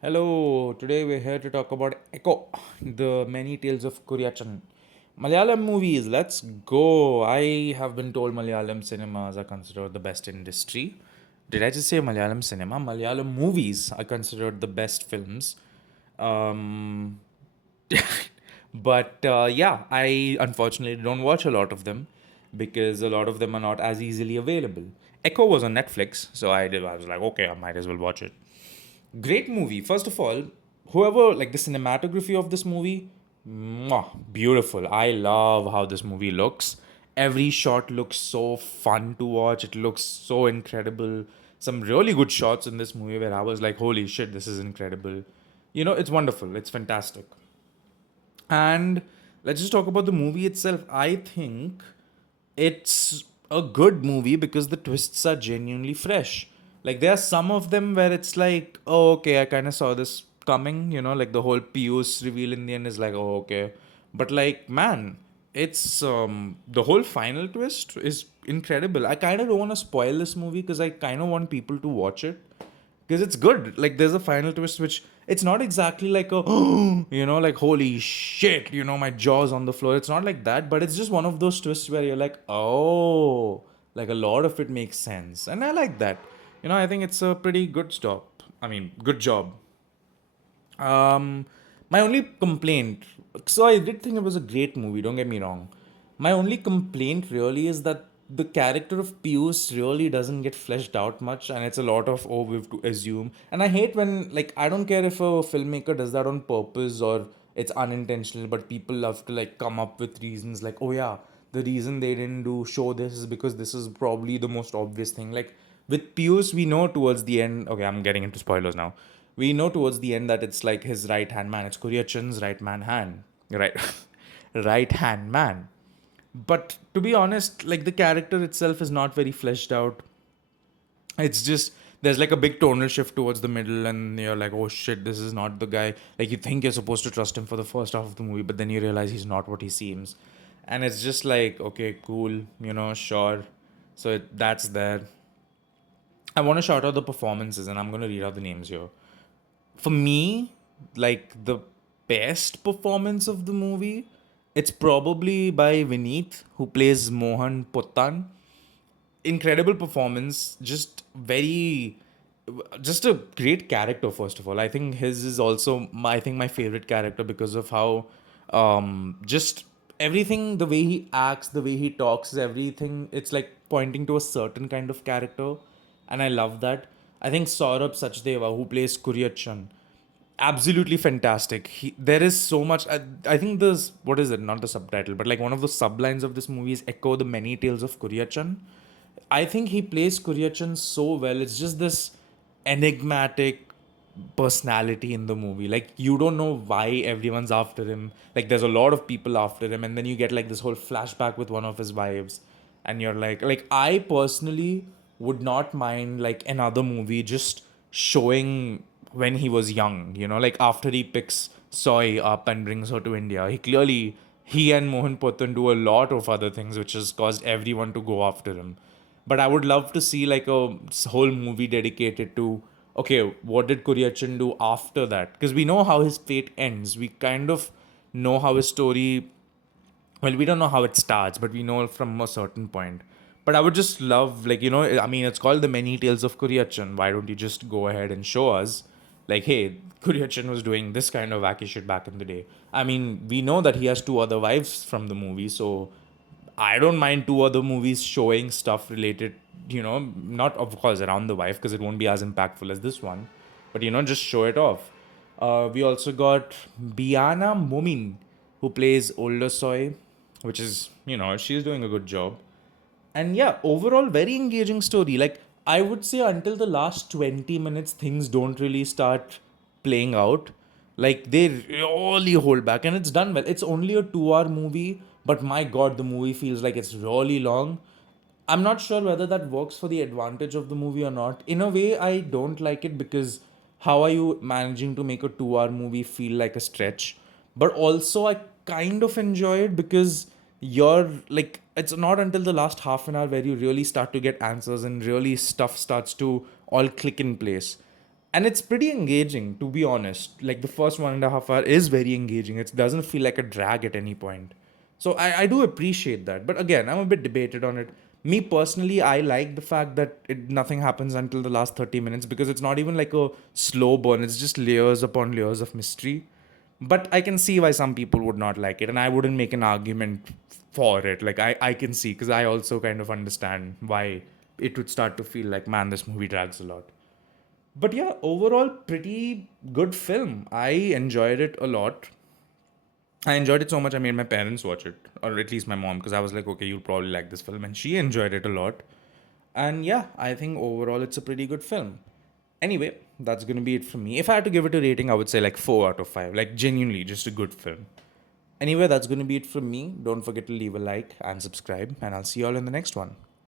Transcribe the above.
Hello, today we're here to talk about Echo, the many tales of Kuriachan. Malayalam movies, let's go. I have been told Malayalam cinemas are considered the best industry. Did I just say Malayalam cinema? Malayalam movies are considered the best films. Um, but yeah, I unfortunately don't watch a lot of them because a lot of them are not as easily available. Echo was on Netflix, so I was like, okay, I might as well watch it. Great movie. First of all, whoever like the cinematography of this movie, beautiful. I love how this movie looks. Every shot looks so fun to watch. It looks so incredible. Some really good shots in this movie where I was like, holy shit, this is incredible. It's wonderful. It's fantastic. And let's just talk about the movie itself. I think it's a good movie because the twists are genuinely fresh. Like there are some of them where it's like, oh okay, I kind of saw this coming. Like the whole Pius reveal in the end is like, oh okay, but like man, it's the whole final twist is incredible. I kind of don't want to spoil this movie because I kind of want people to watch it because it's good. Like there's a final twist which it's not exactly like a like holy shit, my jaw's on the floor. It's not like that, but it's just one of those twists where you're like, oh, like a lot of it makes sense, and I like that. I think it's a pretty good stop. I mean, good job. My only complaint, so I did think it was a great movie, don't get me wrong. My only complaint really is that the character of Pius really doesn't get fleshed out much, and it's a lot of, oh, we have to assume. And I hate when, like, I don't care if a filmmaker does that on purpose or it's unintentional, but people love to, like, come up with reasons like, oh, yeah, the reason they didn't do show this is because this is probably the most obvious thing. Like, with Pius, we know towards the end, okay, I'm getting into spoilers now. We know towards the end that it's like his right hand man. It's Kuryachan's right man hand. Right, right hand man. But to be honest, like the character itself is not very fleshed out. It's just there's like a big tonal shift towards the middle, and you're like, oh shit, this is not the guy. Like you think you're supposed to trust him for the first half of the movie, but then you realize he's not what he seems, and it's just like, okay, cool, sure. So that's there. I want to shout out the performances, and I'm gonna read out the names here. For me, like the best performance of the movie, it's probably by Vineet, who plays Mohan Pottan. Incredible performance, just a great character. First of all, I think his is also my favorite character because of how just everything, the way he acts, the way he talks, everything, it's like pointing to a certain kind of character, and I love that. I think Saurabh Sachdeva, who plays Kuryachan, absolutely fantastic. There is so much. I think there's, what is it? Not the subtitle, but like one of the sublines of this movie is Echo the Many Tales of Kuryachan. I think he plays Kuryachan so well. It's just this enigmatic personality in the movie. Like you don't know why everyone's after him. Like there's a lot of people after him, and then you get like this whole flashback with one of his wives, and you're like I personally would not mind like another movie just showing when he was young. Like after he picks Soy up and brings her to India, he and Mohan Pottan do a lot of other things, which has caused everyone to go after him. But I would love to see like a whole movie dedicated to, okay, what did Kuryachan do after that? Because we know how his fate ends. We kind of know how his story. Well, we don't know how it starts, but we know from a certain point. But I would just love, like, I mean, it's called the Many Tales of Kuryachan. Why don't you just go ahead and show us, like, hey, Kuryachan was doing this kind of wacky shit back in the day. I mean, we know that he has two other wives from the movie, so I don't mind two other movies showing stuff related, not of course around the wife because it won't be as impactful as this one, but just show it off. We also got Biana Momin, who plays older Soy, which is, she's doing a good job. And yeah, overall, very engaging story. Like, I would say until the last 20 minutes, things don't really start playing out. Like, they really hold back, and it's done well. It's only a 2 hour movie, but my god, the movie feels like it's really long. I'm not sure whether that works for the advantage of the movie or not. In a way, I don't like it because how are you managing to make a 2 hour movie feel like a stretch? But also, I kind of enjoy it because you're like, it's not until the last half an hour where you really start to get answers and really stuff starts to all click in place. and it's pretty engaging, to be honest. Like the first 1.5 hour is very engaging. It doesn't feel like a drag at any point. So I do appreciate that. But again, I'm a bit debated on it. Me personally, I like the fact that nothing happens until the last 30 minutes, because it's not even like a slow burn. It's just layers upon layers of mystery. But I can see why some people would not like it, and I wouldn't make an argument for it. Like I can see, because I also kind of understand why it would start to feel like, man, this movie drags a lot. But yeah, overall, pretty good film. I enjoyed it a lot. I enjoyed it so much I made my parents watch it, or at least my mom, because I was like, okay, you'll probably like this film, and she enjoyed it a lot. And yeah, I think overall it's a pretty good film. Anyway, that's gonna be it from me. If I had to give it a rating, I would say like 4 out of 5. Like genuinely, just a good film. Anyway, that's gonna be it from me. Don't forget to leave a like and subscribe, and I'll see you all in the next one.